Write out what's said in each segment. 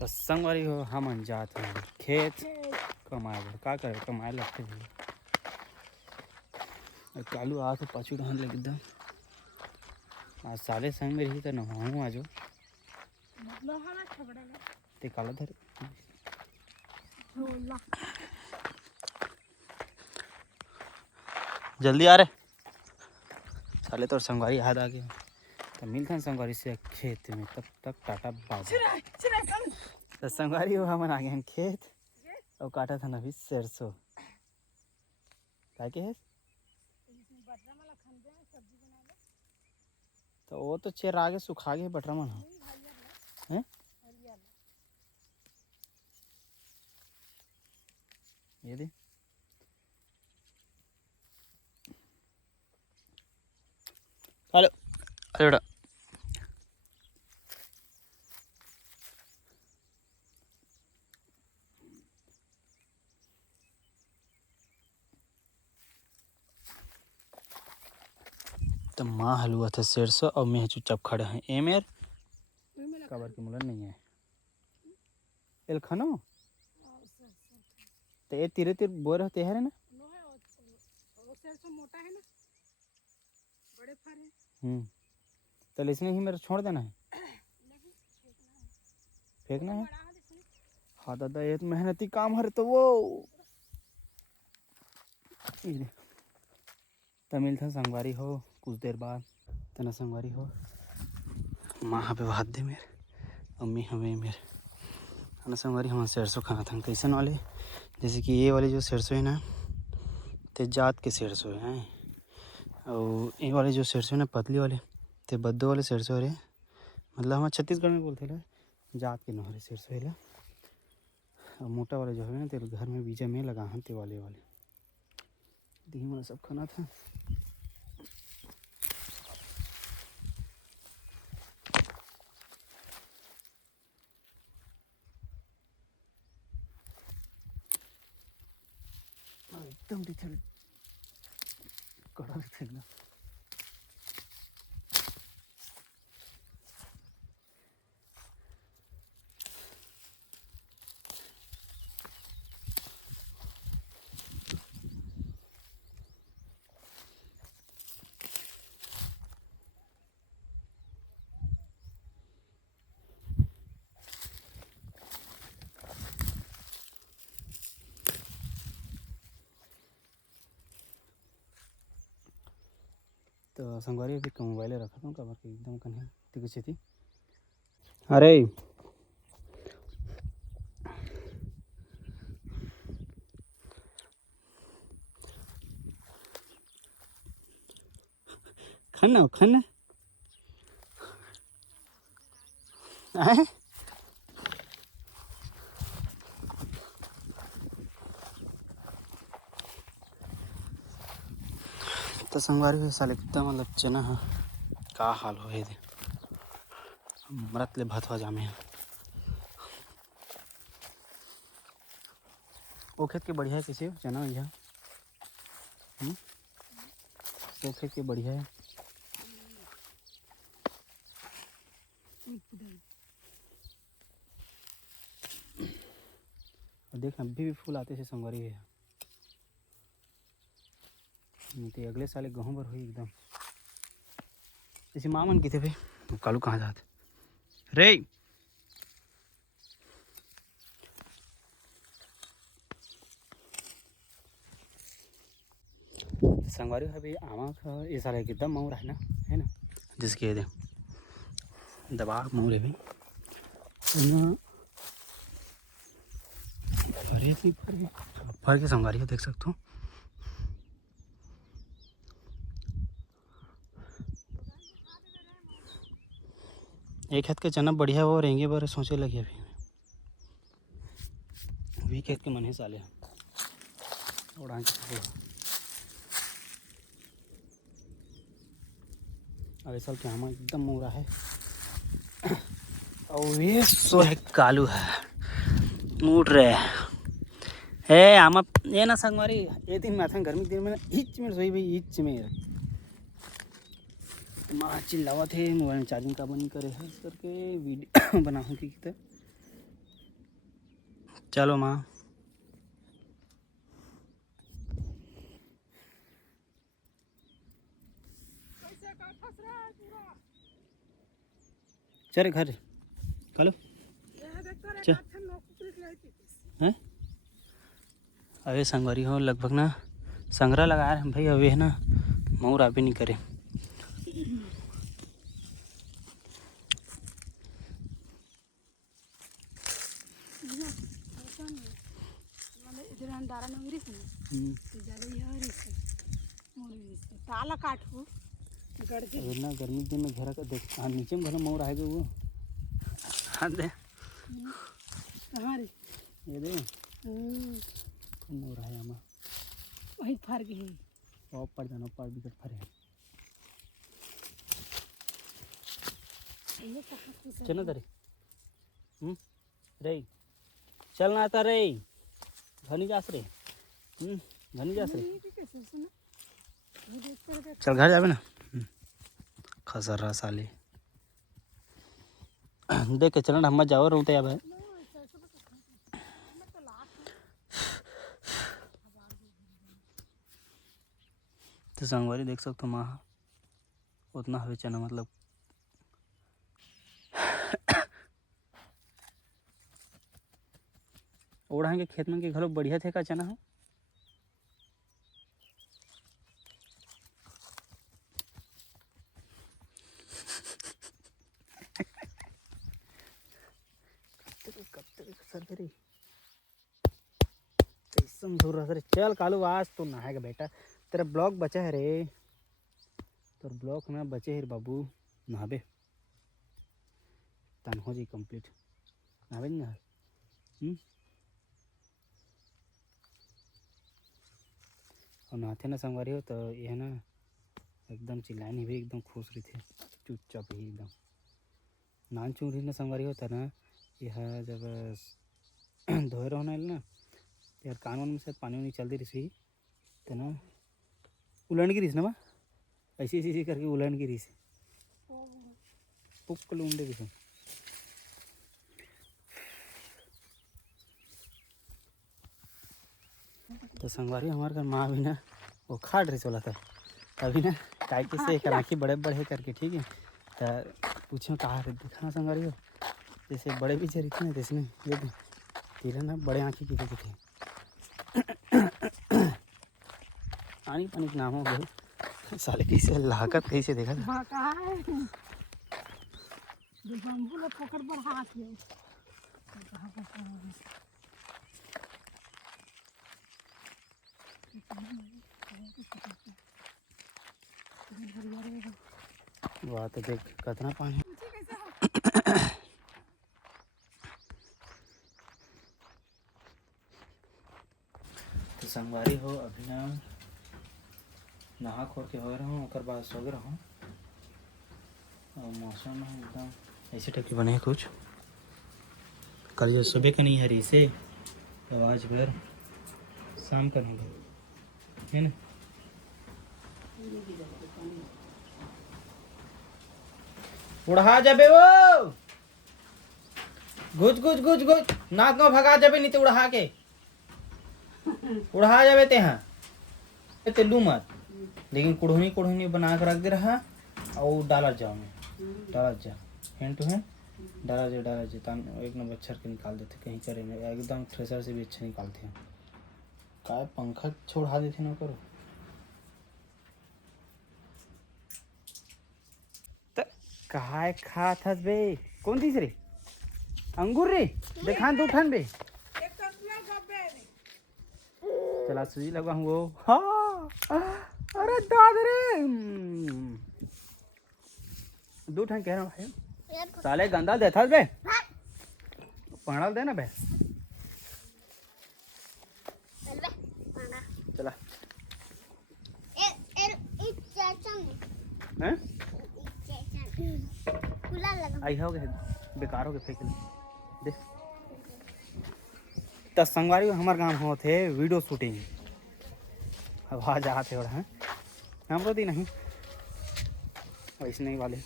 तो संगवारी हो हम जात हैं खेत कमाए बर का करे कमाए लगते भी कालू आ तो पाछू रहन लग एकदम आज साले संग में रही तो नहाऊँ आजो ते काला धर जल्दी आ रहे साले तो संगवारी याद आ गए तो मिलते हैं संगवारी से खेत में तब तक टाटा बाबा तो संगवारी हो हम आ गए हैं खेत और काटा था ना भी सरसों के है तो वो तो चेर आगे सुखा गए बटरा मन हैं ये दे हेलो हेलो तो माँ हलुआ था सरसों और मैं चुपचाप खड़े हैं ए मेर कबर की मुलन नहीं है एल खानो तो ये तीरे तीर बोर होते है ना मोटा है ना बड़े फर है तो इसने ही मेरे छोड़ देना है फेंकना है हाँ दादा ये तो मेहनती काम है तो वो तमिल था संगवारी हो कुछ देर बाद तना संगवारी हो माँ पे भात दे मेरे अम्मी हमें मेरे तना संगवारी हम सरसों खाना था कैसन वाले जैसे कि ये वाले जो सरसों है ना ते जात के सरसों हैं और ये वाले जो सरसों है ना पतली वाले ते बद्दो वाले सरसों है मतलब हमारे छत्तीसगढ़ में बोलते हैं जात के नहरे सरसों है और मोटा वाले जो है ना तेरे घर में बीजा में लगा हैं ते वाले धीमा सब खाना था एकदम डिटेल कड़ा थे ना तो संगवारी अभी मोबाइल रखा था कबर के एकदम कन्हे तिकछे थी अरे खाना खाना है तो संगवारी भी साले कितना मतलब चना है का हाल हो दे मरत ले भतवा जामे वो खेत के बढ़िया है कैसे चना भैया वो खेत के बढ़िया है देख अभी भी फूल आते से संगवारी है तो अगले साल गेहूँ पर हुई एकदम जैसे माँ मन की थे भाई कालू कहाँ जाते रे संगवारी अभी आमा का ये साल एकदम मऊर है ना जिसके दे दबा मऊर है भाई अरे फर के संगवारी है देख सकते हो एक खेत के चना बढ़िया वो रहेंगे बारे सोचे लगे अभी खेत के मन ही साले उड़ा के अब इस साल क्या हम एकदम मोरा है और ये सो है कालू है उठ रहे है आमा ये ना संगवारी ये दिन में आते गर्मी दिन में हिच में सोई भाई हिच में माँ चिल्लावा थे मोबाइल में चार्जिंग का बंद करे है इस करके वीडियो बनाऊँ की तो चलो माँ। कैसे का फंस रहा है पूरा। चल घर चलो। यह देखता रे चल। काठन नौकरी ले थी हैं अबे संगवारी हो लगभग ना संग्रह लगा रहे हैं भाई। अबे है ना मोर अभी नहीं करे। मैंने इधर अंडारा नंगरी से तो ज्यादा यह रिश्ते मोर रिश्ते ताला काटू गड़जे अबे ना गर्मी के दिन में घेरा कर देख। हाँ नीचे में भला मोर आएगा वो। हाँ दे कहाँ रे ये दे मोर है हमारा। वही फर गई और पड़ जाना पड़ विकेट फरे। ये कहाँ खुश चल ना तरे रे चल ना आता रे घनी जास रे घनी जास रे। ये कैसे सुना ये देखते रे चल घर जाबे ना। खसर साले देख के चलना हम जाओ रोते अब। तो संगवारी देख सकते हो माँ उतना हवे चना मतलब ओढ़ा के खेत में के घलो बढ़िया थे का चना हो। समझो रहा रे। चल कालू आज तो नहाएगा बेटा। तेरा ब्लॉग बचा है रे। तोर ब्लॉग में बचे है रे बाबू। नहाबे तन हो जी कंप्लीट नहाबे ना। और नहाते ना संगवारी हो तो यह ना एकदम चिल्लानी भी एकदम खुश रही थे चुपचाप ही एकदम नान चूर ही ना संगवारी होता ना। यह जब धोए रहना ना यार कान वान में शायद पानी वानी चलती रही तो ना उलट गिरीस ना ऐसी ऐसी करके उलट गिरीस पुक लूंडे भी। तो संगवारी हमारे घर माँ भी ना वो खाड़ रही चला था अभी ना काय के से एक आँखी बड़े बड़े करके ठीक है। तो पूछो कहाँ दिखा संगवारी हो जैसे बड़े भी चरी थे ना जिसमें ये तेरा ना बड़े आँखी की थे पानी पानी के नाम हो गए साले कैसे लाकत कैसे देखा था। हाँ कहाँ है जो बम्बू ला पकड़ पर हाथ है कहाँ पर वाह तो देख कितना पानी। तो संगवारी हो अभी ना नहा खोर के हो रहा हूँ और बाद सो रहा हूँ और मौसम एकदम ऐसे टाइप के बने हैं कुछ। कल जो सुबह का नहीं है रही से तो आज भर शाम का नहीं है ना। उड़ा जाबे वो घुच घुच घुच घुच नाक न भगा जाबे नहीं तो उड़ा के उड़ा जाबे ते हाँ ते लू मत लेकिन कुढ़नी कुढ़नी बना के रख दे रहा और डाला जाओ में डाला जा हैंड टू हैंड डाला जा तान एक नंबर छर के निकाल देते कहीं करे में एकदम थ्रेसर से भी अच्छा निकालते हैं। काय पंखा छोड़ा देते ना करो काय खा था बे कौन तीसरे अंगूर रे देखा तो उठान बे एक कसला गब्बे रे चला सूजी लगा वो हाँ अरे दाद रे दो ठन कह रहा हूँ भाई साले गंदा देता बे पढ़ा दे ना बे चला हैं आई हो गए बेकार हो गए फेंक दे। तो संगवारी हमारे गांव हो थे वीडियो शूटिंग आवाज आते और हैं हम तो दी नहीं वैसे नहीं वाले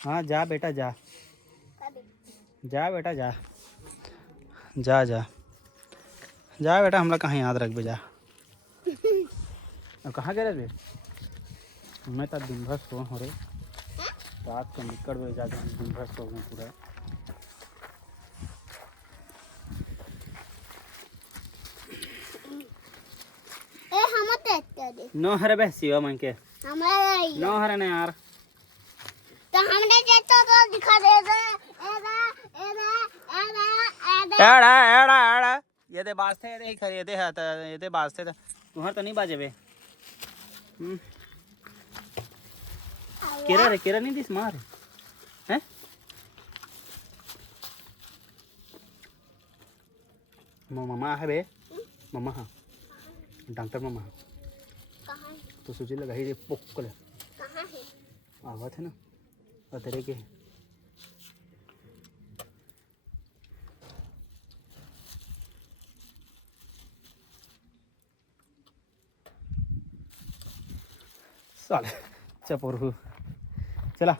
हाँ जा बेटा जा, जा बेटा जा, जा जा जा बेटा, हमला कहाँ याद रख बे जा। अब कहाँ गए बे? मैं तो दिन भर सो हो रे, रात को निकल गए जाके दिन भर सो गए पूरा। नो हरे बे शिवा मन के नो हरे ने यार, तो हमने जैतो तो दिखा दे दे एड़ा एड़ा एड़ा ये दे बाजते ये दे खरी ये दे है ये दे बाजते तुहर तो नहीं बाजे बे। केरा रे केरा नहीं दिस मार हैं मम्मा है बे, मम्मा हाँ डॉक्टर मम्मा कहाँ है? तो सूजी लगा ही रे पोकल कहाँ है? आवत है ना अतरे के साले चपोर हूँ चला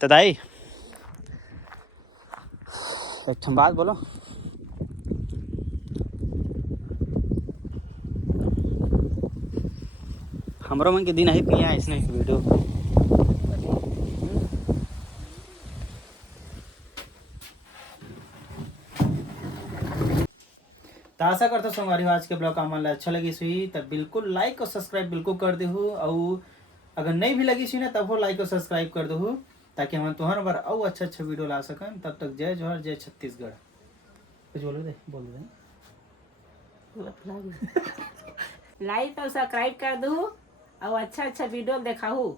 तदाई एक ठन बात बोलो, हमरो मन के दिन आई नहीं आए इसने वीडियो तो आशा करता संगवारी हो आज के ब्लॉग मन अच्छा लगी सुई तब बिल्कुल लाइक और सब्सक्राइब बिल्कुल कर देहु, और अगर नहीं भी लगी सुई ना तब वो लाइक और सब्सक्राइब कर देहु ताकि हम तुहर बार और अच्छा अच्छा वीडियो ला सकन। तब तक जय जोहर जय छत्तीसगढ़। कुछ बोल दे लाइक और सब्सक्राइब कर दू और अच्छा अच्छा वीडियो दिखाऊ।